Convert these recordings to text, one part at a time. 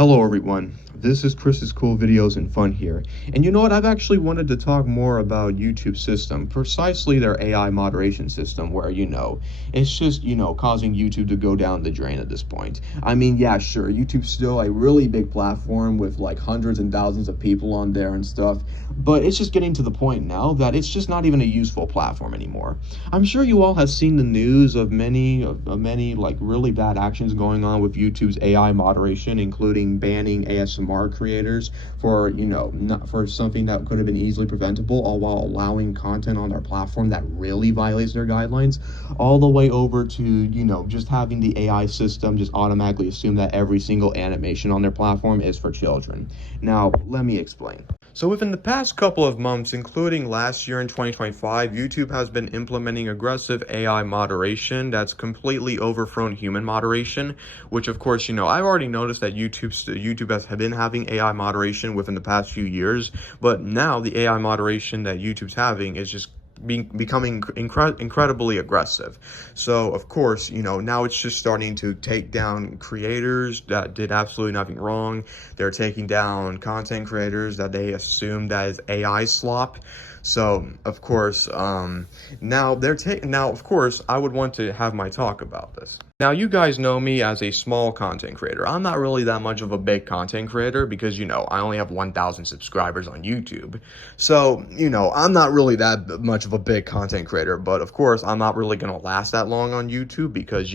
Hello everyone, this is Chris's Cool Videos and Fun here, and you know what, I've actually wanted to talk more about YouTube's system, precisely their AI moderation system where, it's just, causing YouTube to go down the drain at this point. I mean, yeah, sure, YouTube's still a really big platform with like hundreds and thousands of people on there and stuff, but it's just getting to the point now that it's just not even a useful platform anymore. I'm sure you all have seen the news of many like really bad actions going on with YouTube's AI moderation, including banning ASMR creators for, not for something that could have been easily preventable, all while allowing content on their platform that really violates their guidelines, all the way over to, just having the AI system just automatically assume that every single animation on their platform is for children. Now, let me explain. So within the past couple of months, including last year in 2025, YouTube has been implementing aggressive AI moderation that's completely overthrown human moderation, which of course, I've already noticed that YouTube has been having AI moderation within the past few years, but now the AI moderation that YouTube's having is just becoming incredibly aggressive. So of course, now it's just starting to take down creators that did absolutely nothing wrong. They're taking down content creators that they assume that is AI slop. So of course, now of course, I would want to have my talk about this. Now, you guys know me as a small content creator. I'm not really that much of a big content creator because, I only have 1,000 subscribers on YouTube. So, I'm not really that much of a big content creator, but of course, I'm not really going to last that long on YouTube because,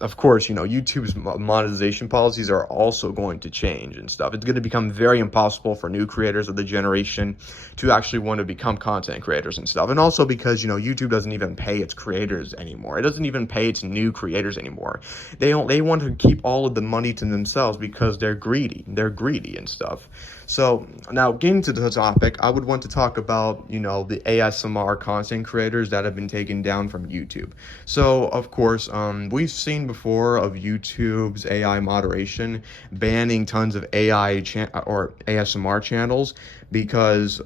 of course, YouTube's monetization policies are also going to change and stuff. It's going to become very impossible for new creators of the generation to actually want to become content creators and stuff. And also because, YouTube doesn't even pay its creators anymore. It doesn't even pay its new creators anymore. They want to keep all of the money to themselves because they're greedy. They're greedy and stuff. So now getting to the topic, I would want to talk about, the ASMR content creators that have been taken down from YouTube. So of course, we've seen before of YouTube's AI moderation banning tons of or ASMR channels because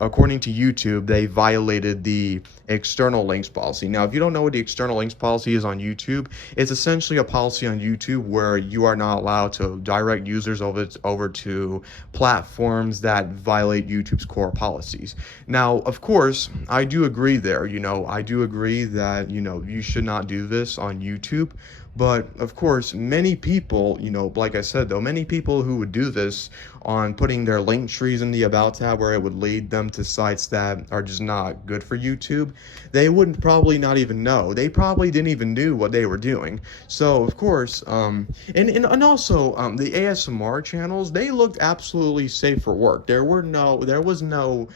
according to YouTube, they violated the external links policy. Now, if you don't know what the external links policy is on YouTube, it's essentially a policy on YouTube where you are not allowed to direct users over to platforms that violate YouTube's core policies. Now, of course, I do agree there. I do agree that, you should not do this on YouTube. But of course, many people, like I said, though, many people who would do this on putting their link trees in the About tab where it would lead them to sites that are just not good for YouTube, they would probably not even know. They probably didn't even know what they were doing. So, of course, and also the ASMR channels, they looked absolutely safe for work. There was no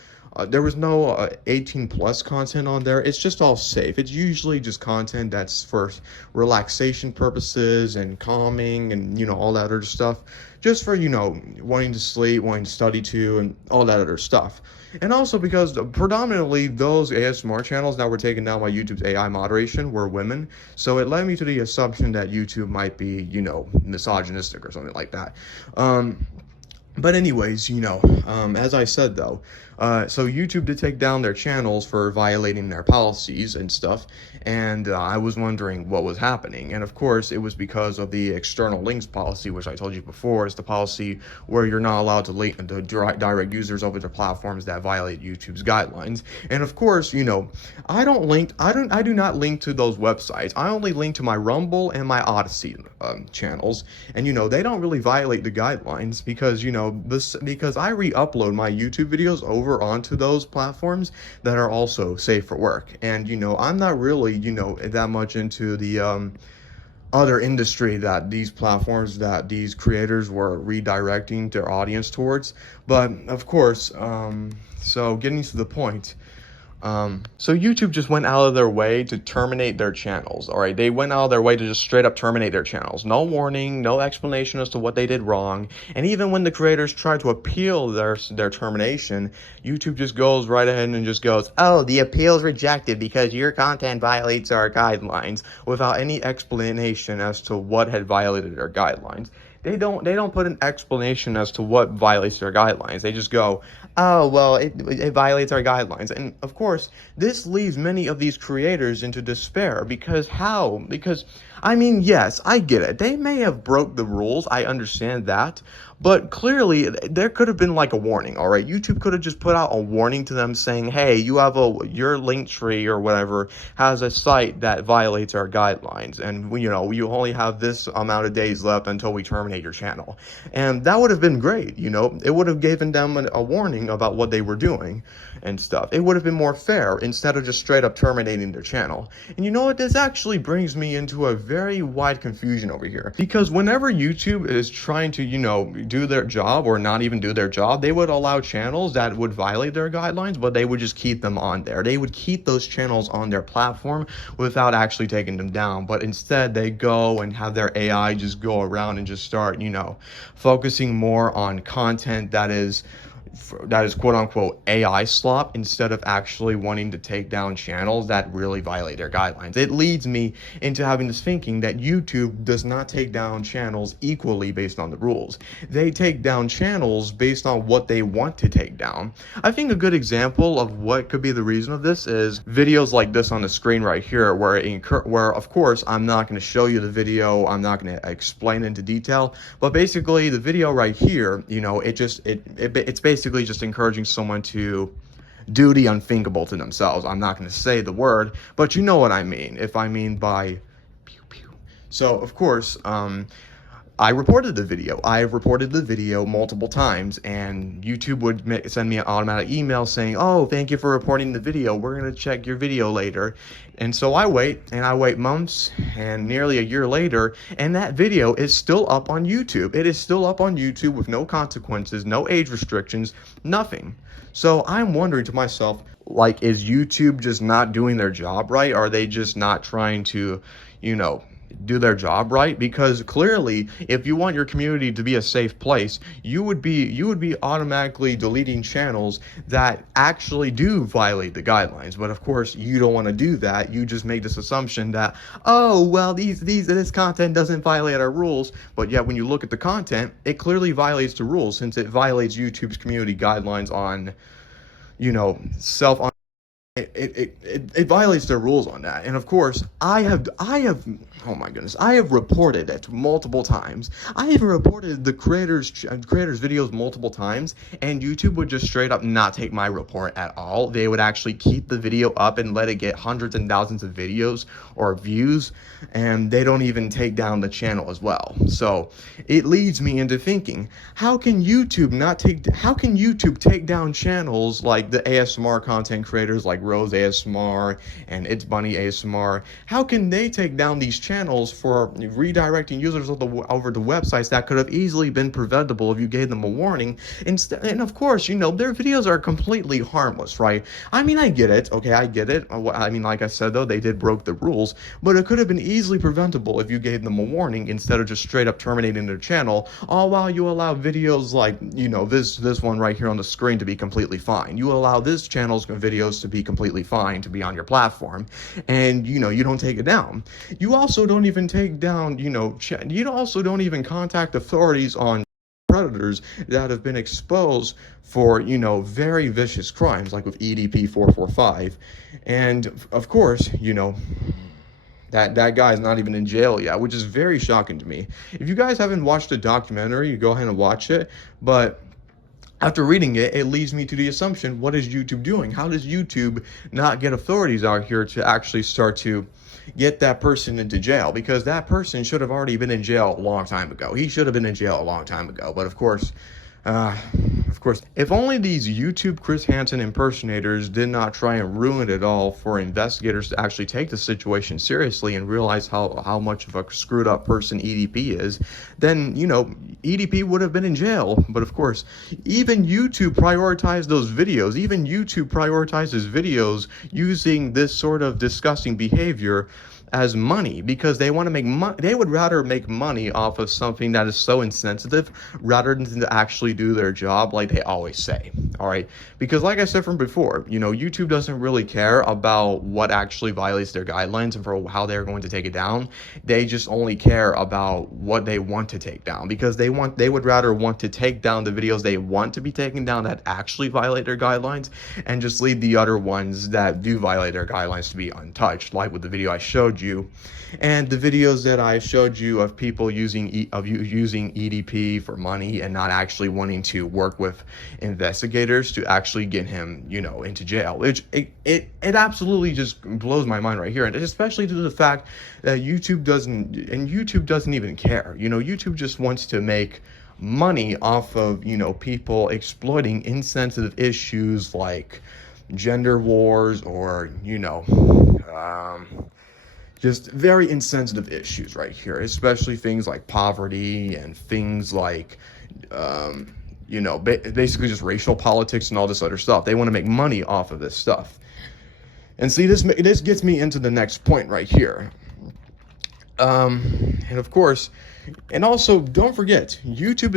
18 plus content on there. It's just all safe. It's usually just content that's for relaxation purposes and calming and, all that other stuff. Just for, wanting to sleep, wanting to study to, and all that other stuff. And also because predominantly those ASMR channels that were taken down by YouTube's AI moderation were women. So it led me to the assumption that YouTube might be, misogynistic or something like that. But anyways, as I said though, so YouTube did take down their channels for violating their policies and stuff, and I was wondering what was happening. And of course, it was because of the external links policy, which I told you before is the policy where you're not allowed to direct users over to platforms that violate YouTube's guidelines. And of course, I do not link to those websites. I only link to my Rumble and my Odyssey channels, and they don't really violate the guidelines because because I re-upload my YouTube videos over onto those platforms that are also safe for work. And I'm not really that much into the other industry that these platforms that these creators were redirecting their audience towards. But of course, so getting to the point, so YouTube just went out of their way to terminate their channels. All right, they went out of their way to just straight up terminate their channels. No warning, no explanation as to what they did wrong. And even when the creators tried to appeal their termination, YouTube just goes right ahead and just goes, "Oh, the appeal's rejected because your content violates our guidelines," without any explanation as to what had violated their guidelines. They don't put an explanation as to what violates their guidelines. They just go, "Oh, well, it violates our guidelines." And of course, this leaves many of these creators into despair because how? Because I mean, yes, I get it. They may have broke the rules. I understand that. But clearly, there could have been like a warning, all right? YouTube could have just put out a warning to them saying, hey, your link tree or whatever has a site that violates our guidelines. And, you only have this amount of days left until we terminate your channel. And that would have been great, It would have given them a warning about what they were doing and stuff. It would have been more fair instead of just straight up terminating their channel. And you know what? This actually brings me into a very wide confusion over here. Because whenever YouTube is trying to, do their job or not even do their job, they would allow channels that would violate their guidelines, but they would just keep them on there. They would keep those channels on their platform without actually taking them down. But instead, they go and have their AI just go around and just start, focusing more on content that is quote unquote AI slop instead of actually wanting to take down channels that really violate their guidelines. It leads me into having this thinking that YouTube does not take down channels equally based on the rules. They take down channels based on what they want to take down. I think a good example of what could be the reason of this is videos like this on the screen right here, where of course I'm not going to show you the video, I'm not going to explain into detail, but basically the video right here, it's basically just encouraging someone to do the unthinkable to themselves. I'm not going to say the word, but you know what I mean. If I mean by pew pew. So of course, I reported the video. I've reported the video multiple times, and YouTube would send me an automatic email saying, oh, thank you for reporting the video. We're going to check your video later. And so I wait months and nearly a year later, and that video is still up on YouTube. It is still up on YouTube with no consequences, no age restrictions, nothing. So I'm wondering to myself, like, is YouTube just not doing their job right? Are they just not trying to, do their job right? Because clearly, if you want your community to be a safe place, you would be automatically deleting channels that actually do violate the guidelines. But of course, you don't want to do that. You just make this assumption that, oh, well, this content doesn't violate our rules. But yet when you look at the content, it clearly violates the rules, since it violates YouTube's community guidelines on, self it violates their rules on that. And of course, I have oh my goodness, I have reported it multiple times. I even reported the creators videos multiple times, and YouTube would just straight up not take my report at all. They would actually keep the video up and let it get hundreds and thousands of videos or views, and they don't even take down the channel as well. So it leads me into thinking, how can YouTube take down channels like the ASMR content creators like Rose ASMR and It's Bunny ASMR? How can they take down these channels for redirecting users over to websites that could have easily been preventable if you gave them a warning? Instead, and of course, their videos are completely harmless, right? I mean, I get it. Okay, I get it. I mean, like I said, though, they did broke the rules, but it could have been easily preventable if you gave them a warning instead of just straight up terminating their channel, all while you allow videos like, this one right here on the screen to be completely fine. You allow this channel's videos to be completely fine to be on your platform, and you don't take it down. You also don't even take down, you also don't even contact authorities on predators that have been exposed for, very vicious crimes, like with EDP 445. And of course, that guy's not even in jail yet, which is very shocking to me. If you guys haven't watched the documentary, you go ahead and watch it. But after reading it, it leads me to the assumption, what is YouTube doing? How does YouTube not get authorities out here to actually start to get that person into jail? Because that person should have already been in jail a long time ago. He should have been in jail a long time ago. But of course, if only these YouTube Chris Hansen impersonators did not try and ruin it all for investigators to actually take the situation seriously and realize how much of a screwed up person EDP is, then, EDP would have been in jail. But of course, even YouTube prioritized those videos. Even YouTube prioritizes videos using this sort of disgusting behavior as money, because they want to make money. They would rather make money off of something that is so insensitive rather than to actually do their job like they always say. All right, because like I said from before, YouTube doesn't really care about what actually violates their guidelines and for how they're going to take it down. They just only care about what they want to take down, because they would rather want to take down the videos they want to be taken down that actually violate their guidelines, and just leave the other ones that do violate their guidelines to be untouched, like with the video I showed you. you. And the videos that I showed you of people using using EDP for money and not actually wanting to work with investigators to actually get him, into jail. It absolutely just blows my mind right here, and especially due to the fact that YouTube doesn't even care. YouTube just wants to make money off of people exploiting insensitive issues like gender wars or just very insensitive issues right here, especially things like poverty and things like basically just racial politics and all this other stuff. They want to make money off of this stuff. And see, this gets me into the next point right here. And of course, and also don't forget, YouTube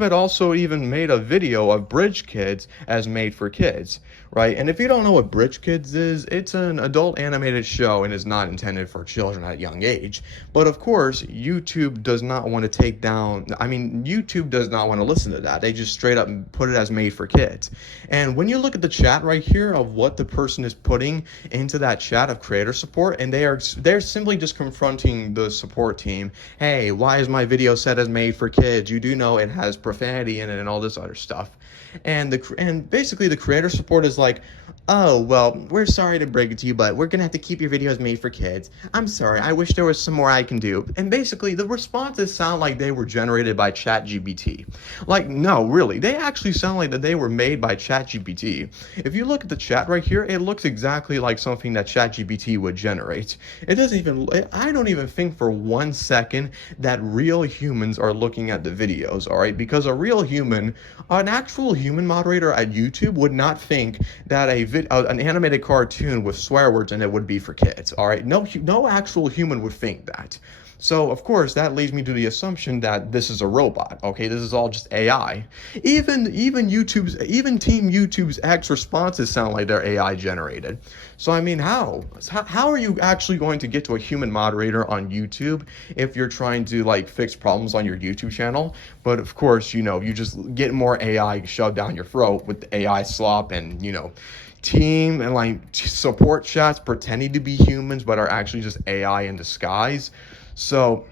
had also even made a video of Bridge Kids as Made for Kids, right? And if you don't know what Bridge Kids is, it's an adult animated show and is not intended for children at a young age. But of course, YouTube does not want to YouTube does not want to listen to that. They just straight up put it as Made for Kids. And when you look at the chat right here of what the person is putting into that chat of creator support, and they're simply just confronting the support team. Hey, why is my video set as Made for Kids? You do know it has profanity in it and all this other stuff. And basically the creator support is like, oh, well, we're sorry to break it to you, but we're gonna have to keep your videos made for kids. I'm sorry, I wish there was some more I can do. And basically the responses sound like they were generated by ChatGPT. Like, no, really, they actually sound like that they were made by ChatGPT. If you look at the chat right here, it looks exactly like something that ChatGPT would generate. I don't even think for 1 second that real humans are looking at the videos, all right? Because an actual human moderator at YouTube would not think that an animated cartoon with swear words in it would be for kids, all right? No actual human would think that. So, of course, that leads me to the assumption that this is a robot, okay? This is all just AI. Even Team YouTube's X responses sound like they're AI generated. So, I mean, how are you actually going to get to a human moderator on YouTube if you're trying to, fix problems on your YouTube channel? But, of course, you just get more AI shoved down your throat with the AI slop and, team and support chats pretending to be humans but are actually just AI in disguise. So,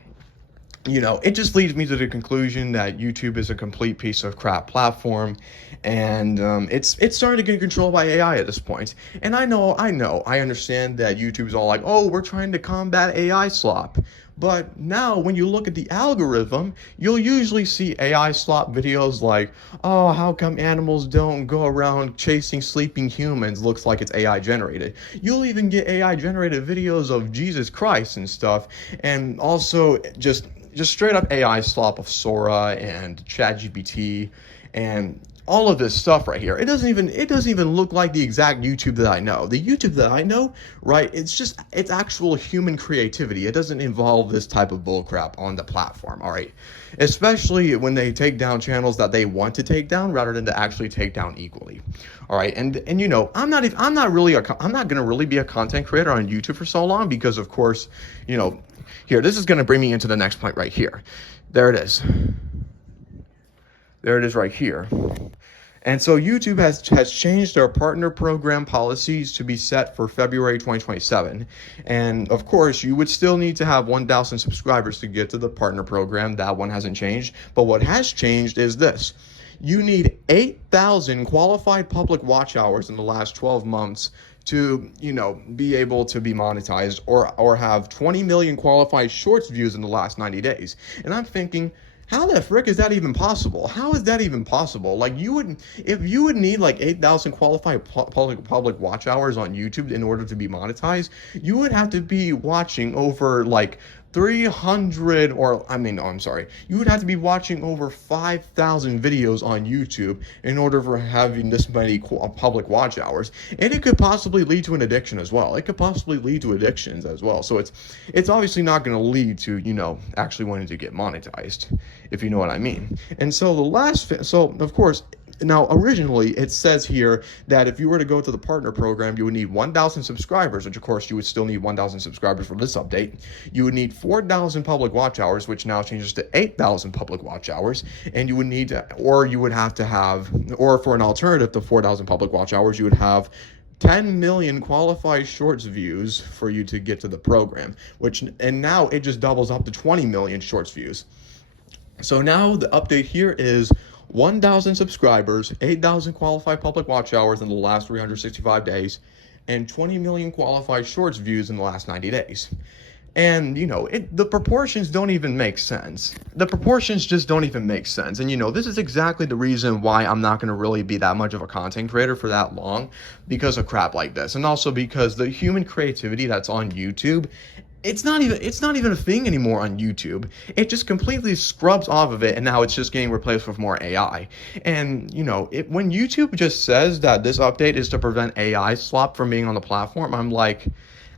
it just leads me to the conclusion that YouTube is a complete piece of crap platform, and it's starting to get controlled by AI at this point. And I understand that YouTube's all like, oh, we're trying to combat AI slop. But now when you look at the algorithm, you'll usually see AI slop videos like, oh, how come animals don't go around chasing sleeping humans? Looks like it's AI generated. You'll even get AI generated videos of Jesus Christ and stuff, and also just straight up AI slop of Sora and ChatGPT and all of this stuff right here. It doesn't even look like the exact YouTube that I know. The YouTube that I know, right, it's actual human creativity. It doesn't involve this type of bullcrap on the platform, all right? Especially when they take down channels that they want to take down rather than to actually take down equally. All right, and I'm not going to really be a content creator on YouTube for so long because, of course, here, this is going to bring me into the next point right here. There it is. There it is right here. And so YouTube has changed their partner program policies to be set for February 2027. And of course, you would still need to have 1,000 subscribers to get to the partner program. That one hasn't changed. But what has changed is this. You need 8,000 qualified public watch hours in the last 12 months to, be able to be monetized or have 20 million qualified shorts views in the last 90 days. And I'm thinking, how the frick is that even possible? How is that even possible? If you would need 8,000 qualified public watch hours on YouTube in order to be monetized, you would have to be watching over 300 you would have to be watching over 5,000 videos on YouTube in order for having this many public watch hours. And it could possibly lead to an addiction as well. It could possibly lead to addictions as well. So it's obviously not going to lead to, actually wanting to get monetized, if you know what I mean. And so of course, now, originally, it says here that if you were to go to the partner program, you would need 1,000 subscribers, which, of course, you would still need 1,000 subscribers for this update. You would need 4,000 public watch hours, which now changes to 8,000 public watch hours. And you would need to, or for an alternative to 4,000 public watch hours, you would have 10 million qualified shorts views for you to get to the program, and now it just doubles up to 20 million shorts views. So now the update here is 1,000 subscribers, 8,000 qualified public watch hours in the last 365 days, and 20 million qualified shorts views in the last 90 days. And, the proportions don't even make sense. The proportions just don't even make sense. And, this is exactly the reason why I'm not going to really be that much of a content creator for that long, because of crap like this. And also because the human creativity that's on YouTube, it's not even a thing anymore on YouTube. It just completely scrubs off of it, and now it's just getting replaced with more AI. And when YouTube just says that this update is to prevent AI slop from being on the platform, I'm like,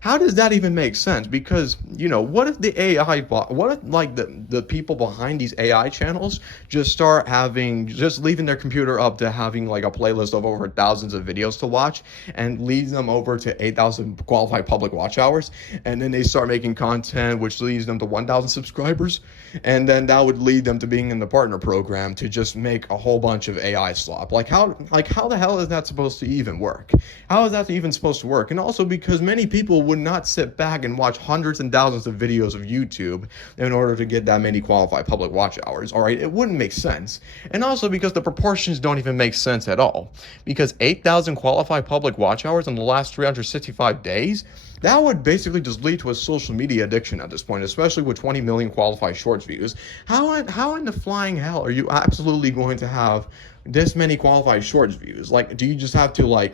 how does that even make sense? Because, what if the AI, what if like the people behind these AI channels just leaving their computer up to having like a playlist of over thousands of videos to watch, and leads them over to 8,000 qualified public watch hours, and then they start making content which leads them to 1,000 subscribers, and then that would lead them to being in the partner program to just make a whole bunch of AI slop. Like how the hell is that supposed to even work? How is that even supposed to work? And also because many people would not sit back and watch hundreds and thousands of videos of YouTube in order to get that many qualified public watch hours. All right, it wouldn't make sense. And also because the proportions don't even make sense at all. Because 8,000 qualified public watch hours in the last 365 days, that would basically just lead to a social media addiction at this point, especially with 20 million qualified shorts views. How in the flying hell are you absolutely going to have this many qualified shorts views? Like, do you just have to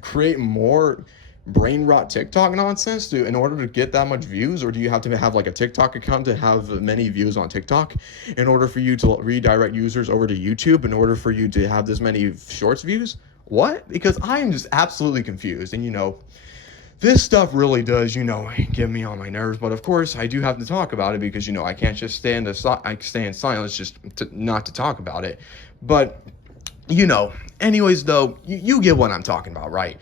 create more brain rot TikTok nonsense in order to get that much views? Or do you have to have like a TikTok account to have many views on TikTok in order for you to redirect users over to YouTube in order for you to have this many shorts views? What? Because I am just absolutely confused. And this stuff really does, get me on my nerves. But of course, I do have to talk about it because, I can't just stay in silence just not to talk about it. But anyways, though, you get what I'm talking about, right?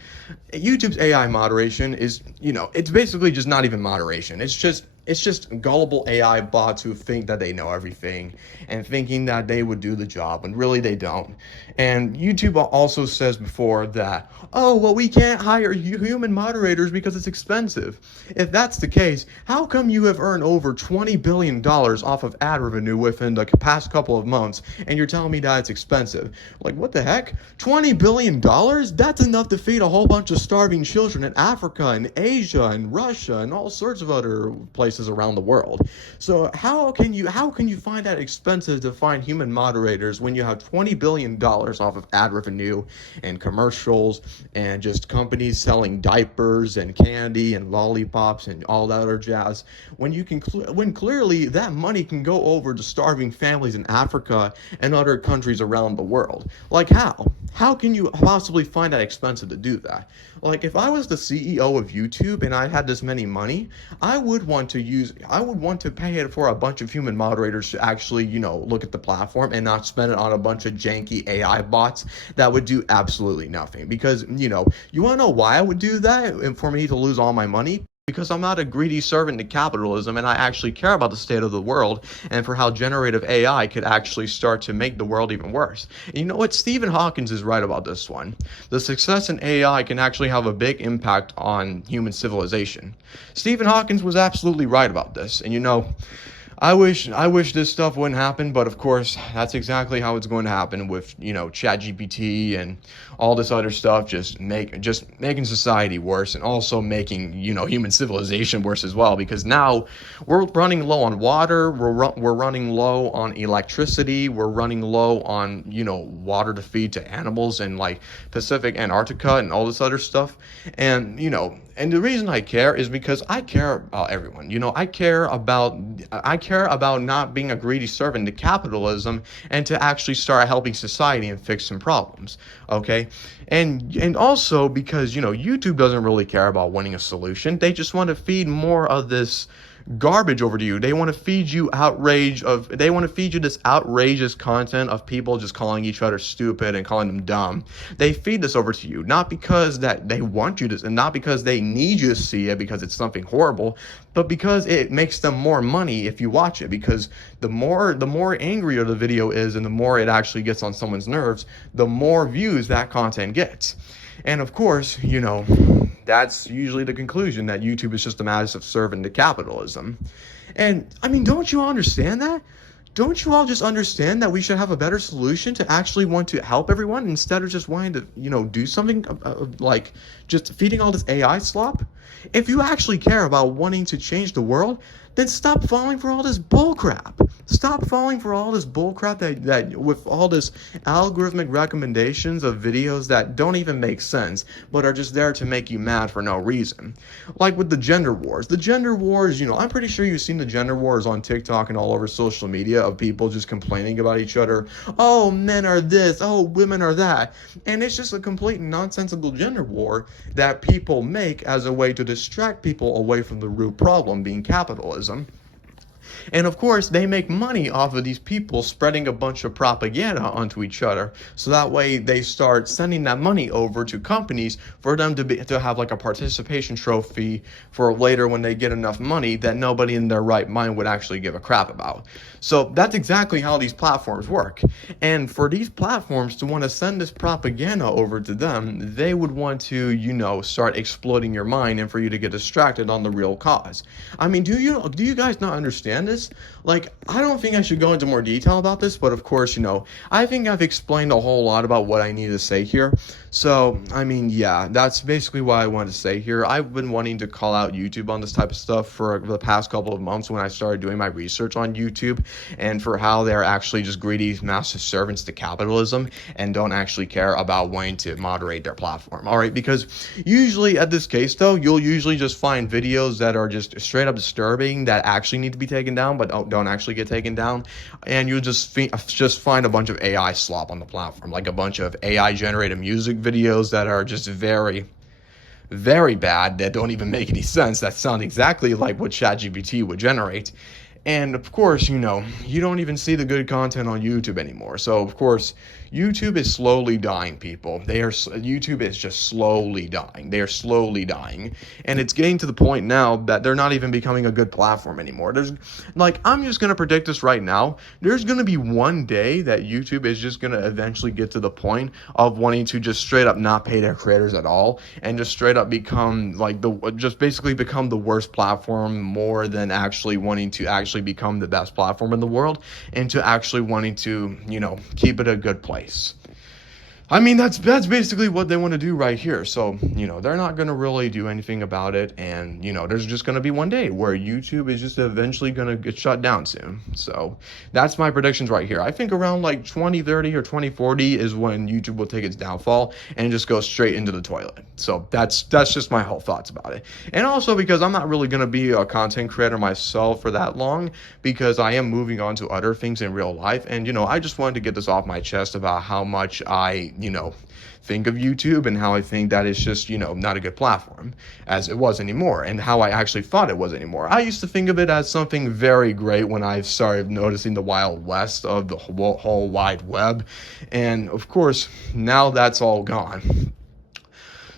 YouTube's AI moderation is, it's basically just not even moderation. It's just gullible AI bots who think that they know everything and thinking that they would do the job when really they don't. And YouTube also says before that, oh, well, we can't hire human moderators because it's expensive. If that's the case, how come you have earned over $20 billion off of ad revenue within the past couple of months, and you're telling me that it's expensive? Like, what the heck? $20 billion? That's enough to feed a whole bunch of starving children in Africa and Asia and Russia and all sorts of other places around the world. So how can you find that expensive to find human moderators when you have $20 billion off of ad revenue and commercials and just companies selling diapers and candy and lollipops and all that other jazz, when clearly that money can go over to starving families in Africa and other countries around the world? Like, how can you possibly find that expensive to do that? Like, if I was the CEO of YouTube and I had this many money, I would want to pay it for a bunch of human moderators to actually, look at the platform and not spend it on a bunch of janky AI bots that would do absolutely nothing. Because, you want to know why I would do that and for me to lose all my money? Because I'm not a greedy servant to capitalism, and I actually care about the state of the world and for how generative AI could actually start to make the world even worse. And you know what? Stephen Hawking is right about this one. The success in AI can actually have a big impact on human civilization. Stephen Hawking was absolutely right about this. And I wish this stuff wouldn't happen, but of course, that's exactly how it's going to happen with, ChatGPT and all this other stuff, just making society worse and also making, human civilization worse as well, because now we're running low on water, we're running low on electricity, we're running low on, water to feed to animals in like Pacific Antarctica and all this other stuff. And, and the reason I care is because I care about everyone. I care about not being a greedy servant to capitalism and to actually start helping society and fix some problems. Okay? And also because, YouTube doesn't really care about winning a solution. They just want to feed more of this garbage over to you. They want to feed you this outrageous content of people just calling each other stupid and calling them dumb. They feed this over to you, not because that they want you to, and not because they need you to see it because it's something horrible, but because it makes them more money if you watch it. Because the more angrier the video is and the more it actually gets on someone's nerves, the more views that content gets. And of course, that's usually the conclusion, that YouTube is just a massive servant to capitalism. And I mean, don't you understand that? Don't you all just understand that we should have a better solution to actually want to help everyone instead of just wanting to, do something like just feeding all this AI slop? If you actually care about wanting to change the world, then stop falling for all this bullcrap. Stop falling for all this bullcrap that with all this algorithmic recommendations of videos that don't even make sense, but are just there to make you mad for no reason. Like with the gender wars. The gender wars, I'm pretty sure you've seen the gender wars on TikTok and all over social media of people just complaining about each other. Oh, men are this. Oh, women are that. And it's just a complete nonsensical gender war that people make as a way to distract people away from the root problem, being capitalism. And of course, they make money off of these people spreading a bunch of propaganda onto each other. So that way they start sending that money over to companies for them to have like a participation trophy for later when they get enough money that nobody in their right mind would actually give a crap about. So that's exactly how these platforms work. And for these platforms to want to send this propaganda over to them, they would want to, start exploiting your mind and for you to get distracted on the real cause. I mean, do you guys not understand this? Like, I don't think I should go into more detail about this, but of course, I think I've explained a whole lot about what I need to say here. So, I mean, yeah, that's basically what I wanted to say here. I've been wanting to call out YouTube on this type of stuff for the past couple of months when I started doing my research on YouTube, and for how they're actually just greedy, massive servants to capitalism and don't actually care about wanting to moderate their platform. All right, because usually at this case, though, you'll usually just find videos that are just straight up disturbing that actually need to be taken down, but don't actually get taken down, and you'll just find a bunch of AI slop on the platform, like a bunch of AI generated music videos that are just very, very bad, that don't even make any sense, that sound exactly like what ChatGPT would generate. And of course, you don't even see the good content on YouTube anymore. So of course, YouTube is slowly dying, people. YouTube is just slowly dying. They are slowly dying. And it's getting to the point now that they're not even becoming a good platform anymore. I'm just going to predict this right now. There's going to be one day that YouTube is just going to eventually get to the point of wanting to just straight up not pay their creators at all and just straight up become basically become the worst platform, more than actually wanting to actually become the best platform in the world, and to actually wanting to, keep it a good place. I mean, that's basically what they want to do right here. So, they're not going to really do anything about it. And, there's just going to be one day where YouTube is just eventually going to get shut down soon. So that's my predictions right here. I think around like 2030 or 2040 is when YouTube will take its downfall and just go straight into the toilet. So that's just my whole thoughts about it. And also because I'm not really going to be a content creator myself for that long, because I am moving on to other things in real life. And, I just wanted to get this off my chest about how much I think of YouTube, and how I think that it's just, not a good platform as it was anymore, and how I actually thought it was anymore. I used to think of it as something very great when I started noticing the wild west of the whole wide web. And of course, now that's all gone.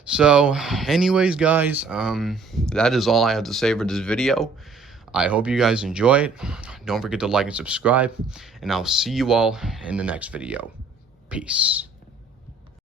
So anyways, guys, that is all I have to say for this video. I hope you guys enjoy it. Don't forget to like and subscribe, and I'll see you all in the next video. Peace.